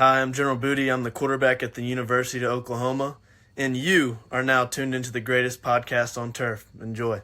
Hi, I'm General Booty. I'm the quarterback at the University of Oklahoma, and you are now tuned into the greatest podcast on turf. Enjoy.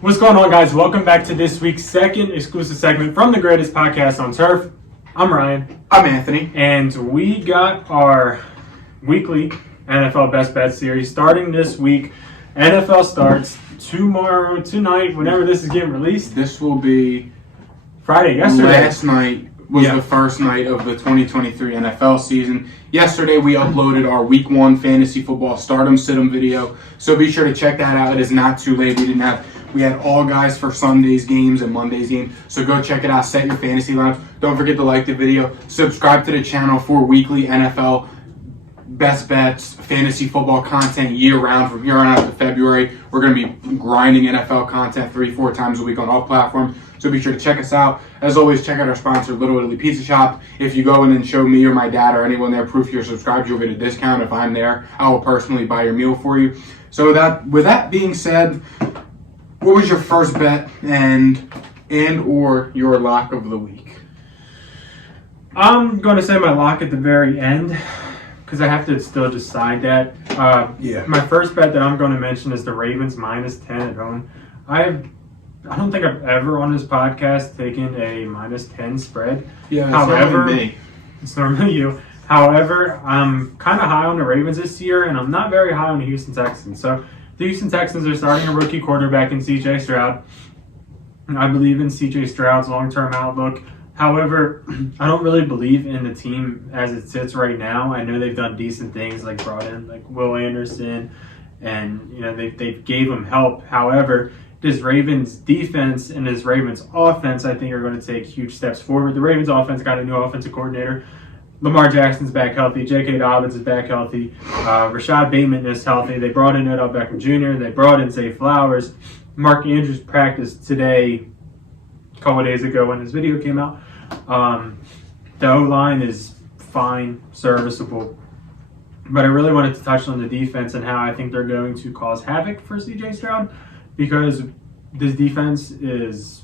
What's going on, guys? Welcome back to this week's second exclusive segment from the greatest podcast on turf. I'm Ryan. I'm Anthony. And we got our weekly NFL Best Bet series starting this week. NFL starts tonight, whenever this is getting released. This will be Friday, yesterday. Last night was the first night of the 2023 NFL season. Yesterday we uploaded our Week 1 Fantasy Football Stardom Situm video, so be sure to check that out. It is not too late. We had all guys for Sunday's games and Monday's game, so go check it out. Set your fantasy lineups. Don't forget to like the video. Subscribe to the channel for weekly NFL Best Bets, fantasy football content year-round from here on out to February. We're going to be grinding NFL content 3-4 times a week on all platforms, so be sure to check us out. As always, check out our sponsor, Little Italy Pizza Shop. If you go in and show me or my dad or anyone there proof you're subscribed, you'll get a discount. If I'm there, I will personally buy your meal for you. So with that being said, what was your first bet and or your lock of the week? I'm going to say my lock at the very end, because I have to still decide that. My first bet that I'm going to mention is the Ravens -10 at home. I don't think I've ever on this podcast taken a -10 spread. Yeah, however, me. It's normally you. However, I'm kind of high on the Ravens this year, and I'm not very high on the Houston Texans. So the Houston Texans are starting a rookie quarterback in C.J. Stroud. I believe in C.J. Stroud's long-term outlook. However, I don't really believe in the team as it sits right now. I know they've done decent things, like brought in like Will Anderson, and they gave him help. However, this Ravens defense and this Ravens offense, I think, are going to take huge steps forward. The Ravens offense got a new offensive coordinator. Lamar Jackson's back healthy. J.K. Dobbins is back healthy. Rashad Bateman is healthy. They brought in Odell Beckham Jr. They brought in Zay Flowers. Mark Andrews practiced today, a couple of days ago when this video came out. The O-line is fine, serviceable. But I really wanted to touch on the defense and how I think they're going to cause havoc for C.J. Stroud, because this defense it's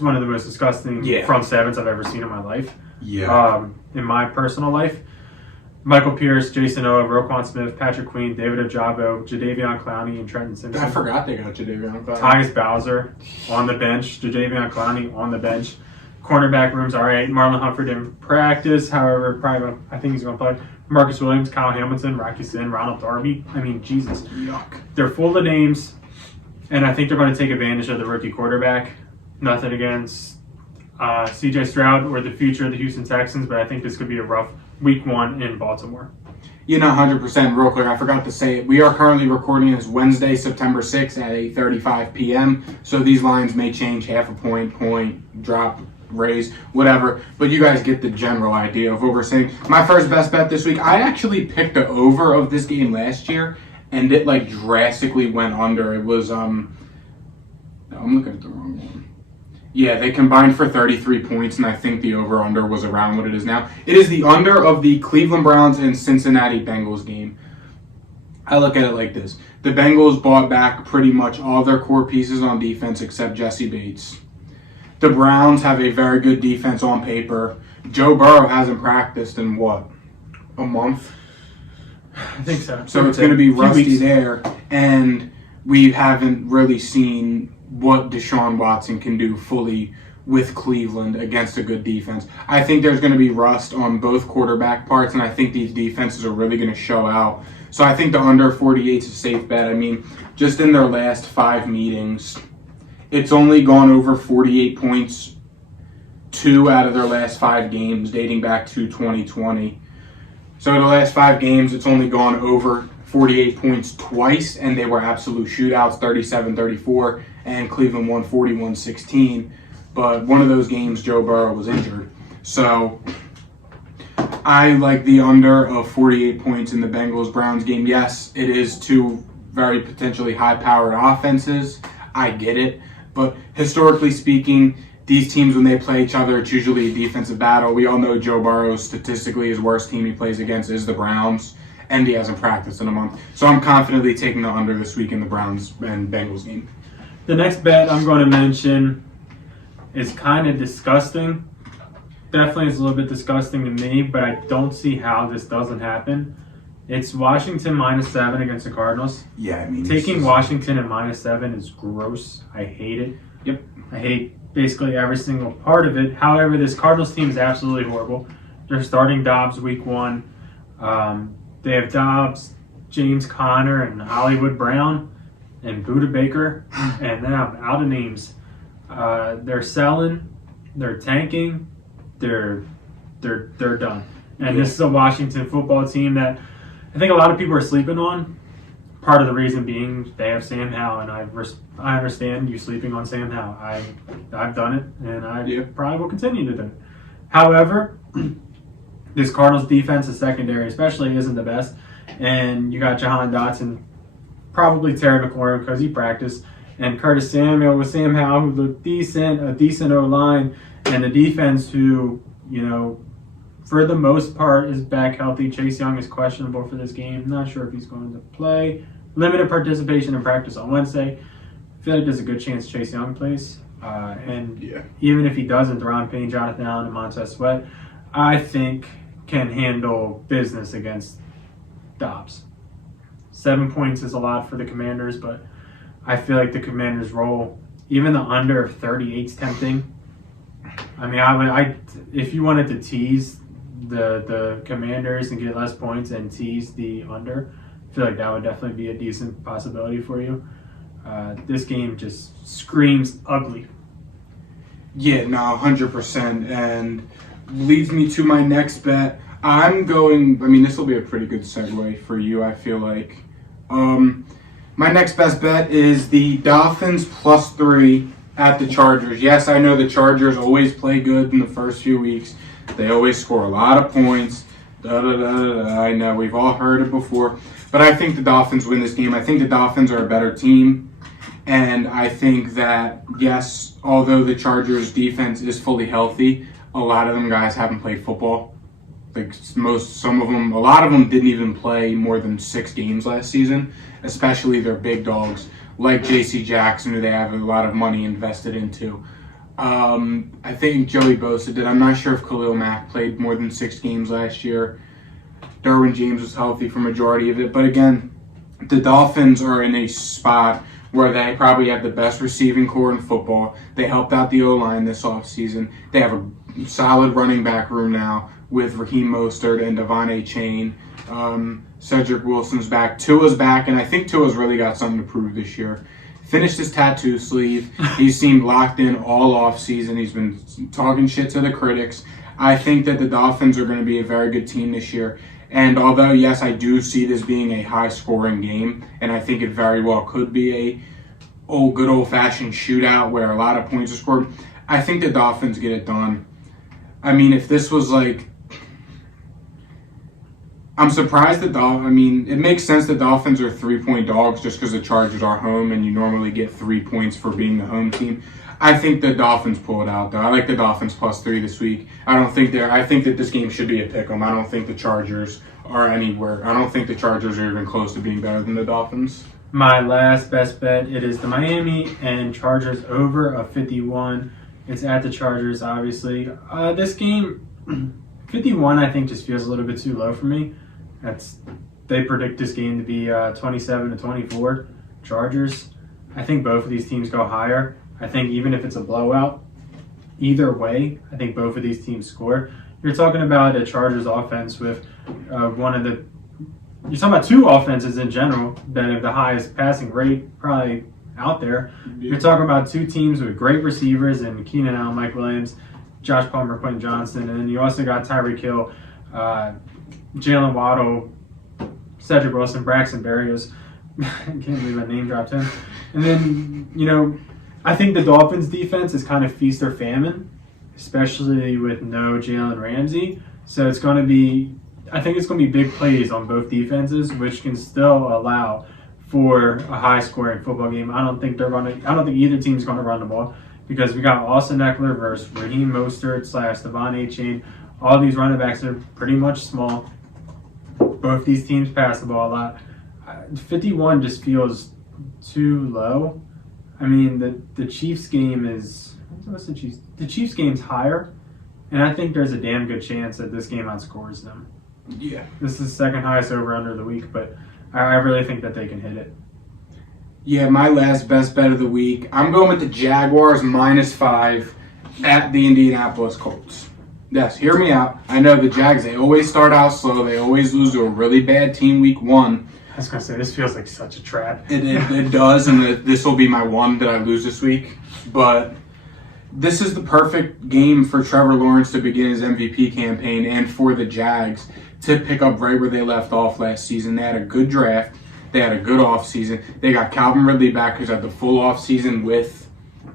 one of the most disgusting front sevens I've ever seen in my life. In my personal life. Michael Pierce, Jason Owa, Roquan Smith, Patrick Queen, David Ojabo, Jadeveon Clowney, and Trenton Simpson. I forgot they got Jadeveon Clowney. Tyus Bowser on the bench. Jadeveon Clowney on the bench. Cornerback room's all right. Marlon Humphrey didn't practice. However, I think he's going to play. Marcus Williams, Kyle Hamilton, Rocky Sin, Ronald Darby. I mean, Jesus. Yuck. They're full of names, and I think they're going to take advantage of the rookie quarterback. Nothing against C.J. Stroud or the future of the Houston Texans, but I think this could be a rough Week 1 in Baltimore. 100% real quick. I forgot to say it. We are currently recording this Wednesday, September 6th at 8:35 p.m. So these lines may change half a point, drop, raise, whatever. But you guys get the general idea of what we're saying. My first best bet this week, I actually picked the over of this game last year, and it drastically went under. It was I'm looking at the wrong one. Yeah, they combined for 33 points, and I think the over-under was around what it is now. It is the under of the Cleveland Browns and Cincinnati Bengals game. I look at it like this. The Bengals bought back pretty much all their core pieces on defense except Jesse Bates. The Browns have a very good defense on paper. Joe Burrow hasn't practiced in, a month? I think so. So it's going to be rusty there, and we haven't really seen what Deshaun Watson can do fully with Cleveland against a good defense. I think there's going to be rust on both quarterback parts, and I think these defenses are really going to show out. So I think the under 48 is a safe bet. I mean, just in their last 5 meetings, it's only gone over 48 points 2 out of their last 5 games dating back to 2020. So in the last 5 games, it's only gone over 48 points twice, and they were absolute shootouts, 37-34, and Cleveland won 41-16. But one of those games, Joe Burrow was injured. So I like the under of 48 points in the Bengals-Browns game. Yes, it is 2 very potentially high-powered offenses. I get it. But historically speaking, these teams, when they play each other, it's usually a defensive battle. We all know Joe Burrow, statistically, his worst team he plays against is the Browns, and he hasn't practiced in a month. So I'm confidently taking the under this week in the Browns and Bengals game. The next bet I'm going to mention is kind of disgusting, definitely is a little bit disgusting to me, but I don't see how this doesn't happen. It's Washington -7 against the Cardinals. Yeah, I mean, Taking Washington at -7 is gross. I hate it. Yep. I hate basically every single part of it. However, this Cardinals team is absolutely horrible. They're starting Dobbs week 1. They have Dobbs, James Conner, and Hollywood Brown, and Buda Baker, and then I'm out of names. They're selling. They're tanking. They're done. And this is a Washington football team that I think a lot of people are sleeping on. Part of the reason being they have Sam Howell, and I understand you sleeping on Sam Howell. I've done it, and I probably will continue to do it. However, this Cardinals defensive secondary especially isn't the best, and you got Jahan Dotson, probably Terry McLaurin because he practiced, and Curtis Samuel with Sam Howell who looked decent, a decent O-line, and the defense who, for the most part is back healthy. Chase Young is questionable for this game. Not sure if he's going to play. Limited participation in practice on Wednesday. I feel like there's a good chance Chase Young plays. Even if he doesn't, Deron Payne, Jonathan Allen, and Montez Sweat, I think can handle business against Dobbs. 7 points is a lot for the Commanders, but I feel like the Commanders roll. Even the under of 38 is tempting. I mean, if you wanted to tease the Commanders and get less points and tease the under, I feel like that would definitely be a decent possibility for you. This game just screams ugly. Yeah, no, 100%. And leads me to my next bet. This will be a pretty good segue for you, I feel like. My next best bet is the Dolphins +3 at the Chargers. Yes, I know the Chargers always play good in the first few weeks. They always score a lot of points. I know, we've all heard it before. But I think the Dolphins win this game. I think the Dolphins are a better team. And I think that, yes, although the Chargers defense is fully healthy, a lot of them guys haven't played football. Like a lot of them didn't even play more than 6 games last season, especially their big dogs like J.C. Jackson, who they have a lot of money invested into. I think Joey Bosa did. I'm not sure if Khalil Mack played more than 6 games last year. Derwin James was healthy for majority of it. But again, the Dolphins are in a spot where they probably have the best receiving core in football. They helped out the O-line this offseason. They have a solid running back room now with Raheem Mostert and Devon Achane. Cedric Wilson's back. Tua's back, and I think Tua's really got something to prove this year. Finished his tattoo sleeve. He seemed locked in all offseason. He's been talking shit to the critics. I think that the Dolphins are going to be a very good team this year. And although, yes, I do see this being a high-scoring game, and I think it very well could be a good old-fashioned shootout where a lot of points are scored, I think the Dolphins get it done. I mean, if this was like... I'm surprised it makes sense that Dolphins are 3-point dogs just because the Chargers are home and you normally get 3 points for being the home team. I think the Dolphins pull it out, though. I like the Dolphins +3 this week. I think that this game should be a pick-em. I don't think the Chargers are anywhere. I don't think the Chargers are even close to being better than the Dolphins. My last best bet, it is the Miami and Chargers over of 51. It's at the Chargers, obviously. This game, 51, I think, just feels a little bit too low for me. They predict this game to be 27-24. Chargers. I think both of these teams go higher. I think even if it's a blowout, either way, I think both of these teams score. You're talking about a Chargers offense with you're talking about 2 offenses in general that have the highest passing rate probably out there. Yeah. You're talking about 2 teams with great receivers and Keenan Allen, Mike Williams, Josh Palmer, Quentin Johnston, and then you also got Tyreek Hill, Jalen Waddle, Cedric Wilson, Braxton Berrios. I can't believe I name dropped him. And then, I think the Dolphins defense is kind of feast or famine, especially with no Jalen Ramsey. So I think it's going to be big plays on both defenses, which can still allow for a high-scoring football game. I don't think either team's going to run the ball because we got Austin Eckler versus Raheem Mostert / Devon Achane. All these running backs are pretty much small. Both these teams pass the ball a lot. 51 just feels too low. I mean, the Chiefs game is... What's the Chiefs? The Chiefs game's higher, And I think there's a damn good chance that this game outscores them. Yeah. This is the second highest over-under of the week, but I really think that they can hit it. Yeah, my last best bet of the week. I'm going with the Jaguars -5 at the Indianapolis Colts. Yes, hear me out. I know the Jags, they always start out slow. They always lose to a really bad team week 1. I was going to say, this feels like such a trap. It does, and this will be my one that I lose this week. But this is the perfect game for Trevor Lawrence to begin his MVP campaign and for the Jags to pick up right where they left off last season. They had a good draft. They had a good offseason. They got Calvin Ridley back, who's had the full offseason with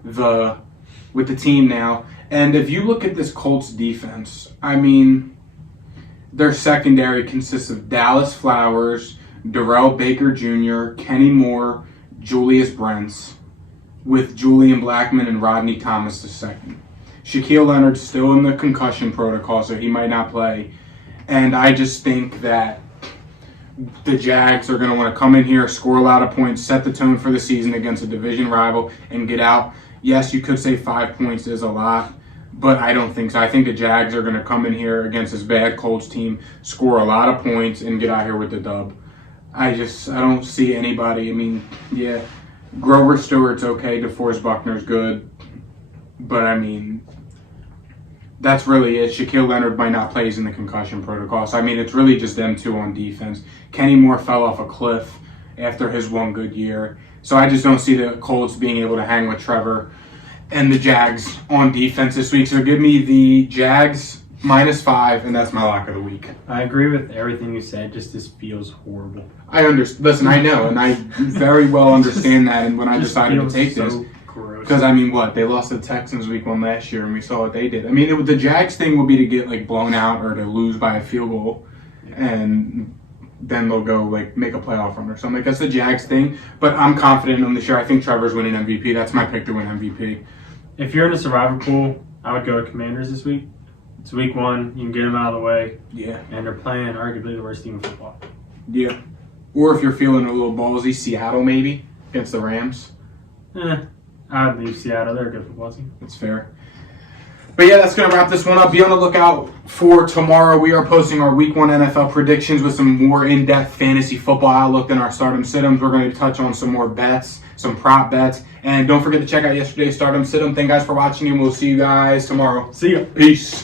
the team now. And if you look at this Colts defense, I mean, their secondary consists of Dallas Flowers, Darrell Baker Jr., Kenny Moore, Julius Brents, with Julian Blackmon and Rodney Thomas II. Shaquille Leonard's still in the concussion protocol, so he might not play. And I just think that the Jags are going to want to come in here, score a lot of points, set the tone for the season against a division rival, and get out. Yes, you could say 5 points is a lot, but I don't think so. I think the Jags are going to come in here against this bad Colts team, score a lot of points, and get out here with the dub. I don't see anybody. I mean, yeah, Grover Stewart's okay. DeForest Buckner's good. But, I mean, that's really it. Shaquille Leonard might not play. He's in the concussion protocol. So, I mean, it's really just them two on defense. Kenny Moore fell off a cliff after his one good year. So I just don't see the Colts being able to hang with Trevor and the Jags on defense this week. So give me the Jags -5, and that's my lock of the week. I agree with everything you said. Just this feels horrible. I understand. Listen, I know, and I very well understand that. And when I decided to take this, because I mean, what they lost to the Texans week 1 last year, and we saw what they did. I mean, the Jags thing would be to get like blown out or to lose by a field goal, and then they'll go like make a playoff run or something. That's the Jags thing. But I'm confident in this year. I think Trevor's winning MVP. That's my pick to win MVP. If you're in a survivor pool, I would go with Commanders this week. It's week 1. You can get them out of the way. Yeah. And they're playing arguably the worst team in football. Yeah. Or if you're feeling a little ballsy, Seattle maybe against the Rams. I would leave Seattle. They're a good football team. That's fair. But yeah, that's going to wrap this one up. Be on the lookout for tomorrow. We are posting our Week 1 NFL predictions with some more in-depth fantasy football outlook than our Stardom Sit-Ems. We're going to touch on some more bets, some prop bets. And don't forget to check out yesterday's Stardom Sit-Em. Thank you guys for watching, and we'll see you guys tomorrow. See ya. Peace.